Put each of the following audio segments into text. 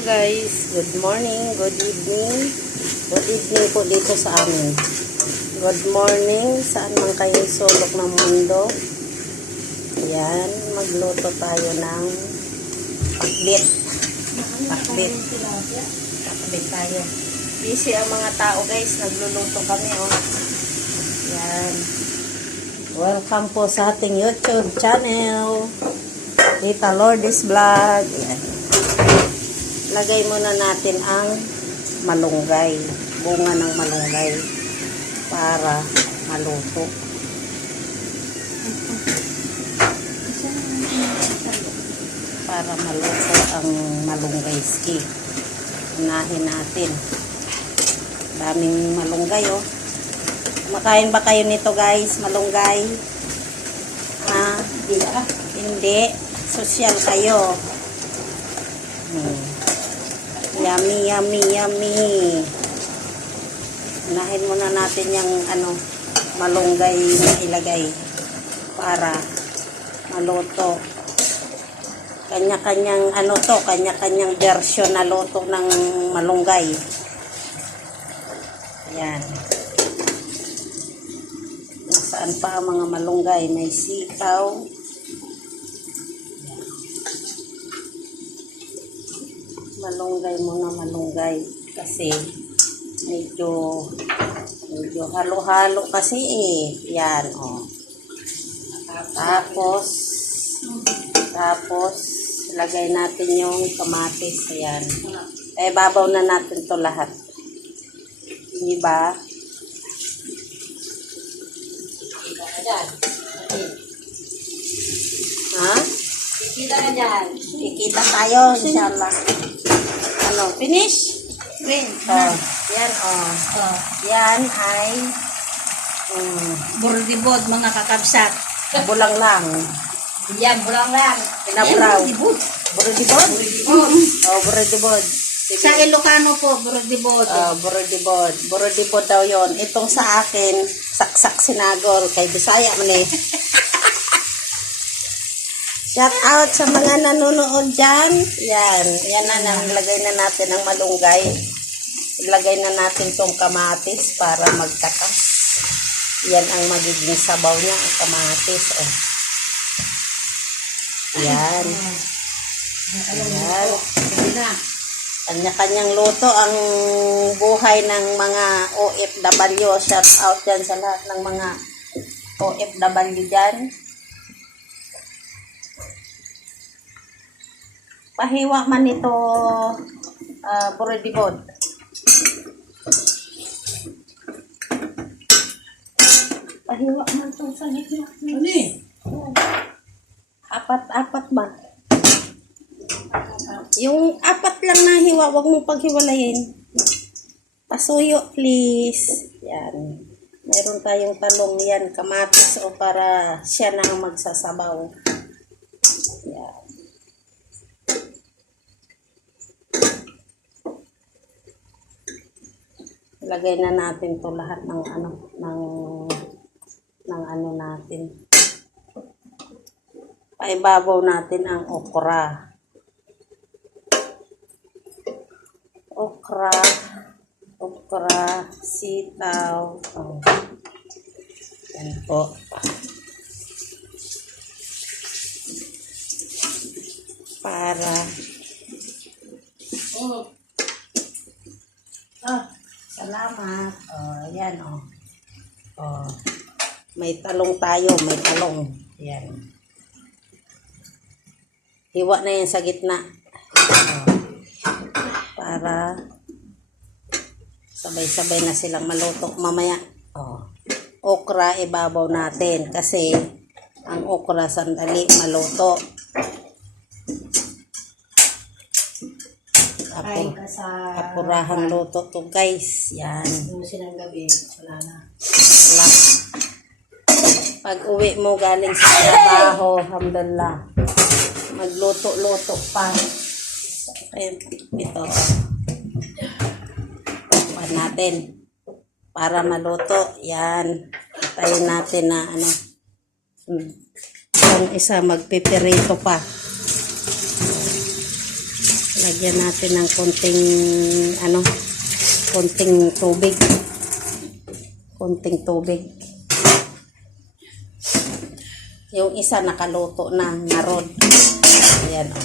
Hello guys, good morning, good evening. Good evening po dito sa amin. Good morning, saan man kayo sulok ng mundo. Ayan, magluto tayo ng pakbit. Pakbit. Pakbit tayo. Busy ang mga tao guys, nagluluto kami oh. Ayan. Welcome po sa ating YouTube channel. Tita Lourdes Vlog. Ayan. Lagay muna natin ang malunggay, bunga ng malunggay para maluto. Para maluto ang malunggay ski. Unahin natin. Daming malunggay oh. Kumakain ba kayo nito guys? Malunggay? Hindi. Social kayo. Yummy, yummy, yummy. Unahin muna natin yung malunggay na ilagay para maluto. Kanya-kanyang kanya-kanyang version na luto ng malunggay. Ayan. Nasaan pa ang mga malunggay? May sitaw. Malunggay muna, malunggay kasi medyo halo-halo kasi eh. Yan oh. Tapos lagay natin yung kamatis. Ayan. Babaw na natin to lahat. Hindi ba? Ha? Kikita ka dyan. Kikita tayo, inshallah. Finish? Green. Oh, yan, oh. Yan ay Burdibod, mga kakabsat. bulang lang. Yan, bulang lang. Pinabraw. Burdibod. Buridibod? Oh, buridibod. Sa Ilocano po, burdibod. Oh, buridibod. Buridibod daw yon. Itong sa akin, saksak sinagol. Kay Bisaya man eh. Shout out sa mga nanonood dyan. Yan. Yan na, nilagay na natin ang malunggay. Ilagay na natin tong kamatis para magtakas. Yan ang magiging sabaw niya, ang kamatis. Oh. Yan. Yan. Kanya-kanyang luto ang buhay ng mga OFW. Shout out dyan sa lahat ng mga OFW dyan. Pahiwa man ito buridibod. Pahiwa man ito sa gitna. Apat ba? Yung apat lang na hiwa, wag mong paghiwalayin. Pasuyo please. Yan. Meron tayong talong yan, kamatis o para siya na ang magsasabaw. Yan. Lagay na natin to lahat ng natin. Paibabaw natin ang okra. Okra, sitaw. Oh. Yan po. Para salamat. Oh, yan oh. Oh. May talong tayo, may talong. Yan. Hiwa na yan sa gitna. Oh. Para sabay-sabay na silang maluto mamaya. Oh. Okra ibabaw natin kasi ang okra sandali maluto. Apurahang luto to guys. Yan. Sinang gabi, wala na. Wala. Pag uwi mo galing sa trabaho, alhamdulillah, magluto-luto pa. Ayun, ito. Pan natin. Para maluto. Yan. Tayo natin na Yung isa magpipirito pa. Lagyan natin ng konting konting tubig. Konting tubig. Yung isa nakaluto na rod. Ayan o.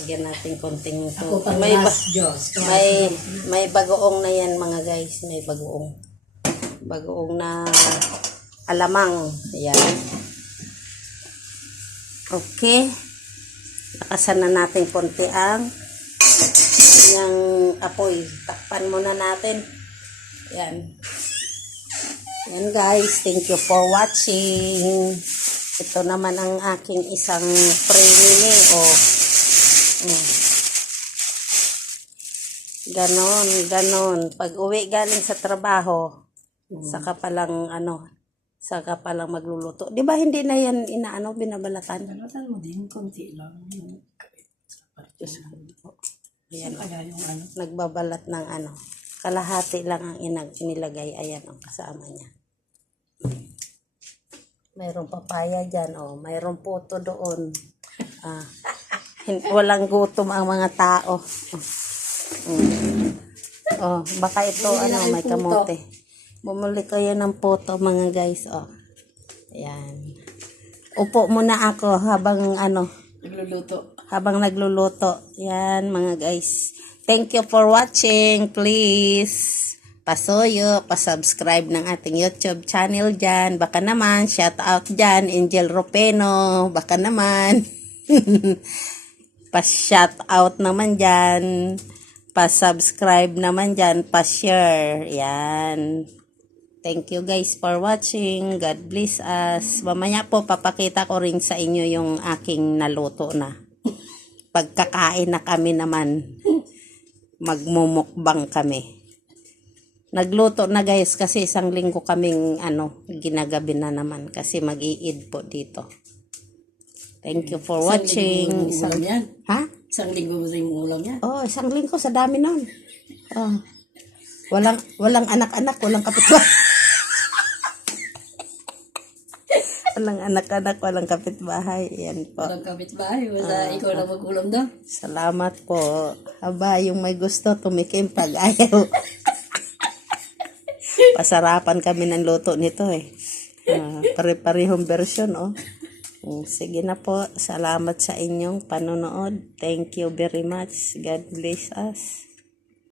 Lagyan natin konting Ako tubig. pang May, last Diyos. may bagoong na yan mga guys. May bagoong. Bagoong na alamang. Ayan. Okay. Lakasan na natin konti ang kanyang apoy. Takpan muna natin. Yan. Yan guys. Thank you for watching. Ito naman ang aking isang premini. Ganon. Pag uwi galing sa trabaho, saka palang magluluto. Di ba hindi na yan binabalatan? Balatan mo din, konti lang. Ayan. Kaya yung Nagbabalat ng kalahati lang ang inilagay. Ayan ang kasama niya. Mayroong papaya dyan. Mayroong puto doon. Walang gutom ang mga tao. Baka ito may kamote. Bumuli kayo ng puto mga guys. Ayan. Upo muna ako habang nagluluto. Yan mga guys. Thank you for watching. Please pasuyo, pasubscribe ng ating YouTube channel dyan. Baka naman, shout out dyan, Angel Ropeno. Baka naman. Pa-shout out naman dyan. Pa-subscribe naman dyan. Pa-share. Yan. Thank you guys for watching. God bless us. Mamaya po papakita ko rin sa inyo yung aking naluto na. Pagkakain na kami naman, magmumukbang kami. Nagluto na guys kasi isang linggo kaming ginagabi na naman kasi mag-i-eid po dito. Thank you for watching. Isang yan. Ha? Isang linggo rin ulam yan. Isang linggo sa dami nun. Walang anak-anak, walang kapitbahay. Walang anak-anak, walang kapitbahay. Yan po. Walang kapitbahay. Basta ikaw na mag-ulam daw. Salamat po. Aba, yung may gusto, tumikim pag ayaw. Pasarapan kami ng luto nito Pare-parehong version Sige na po. Salamat sa inyong panonood. Thank you very much. God bless us.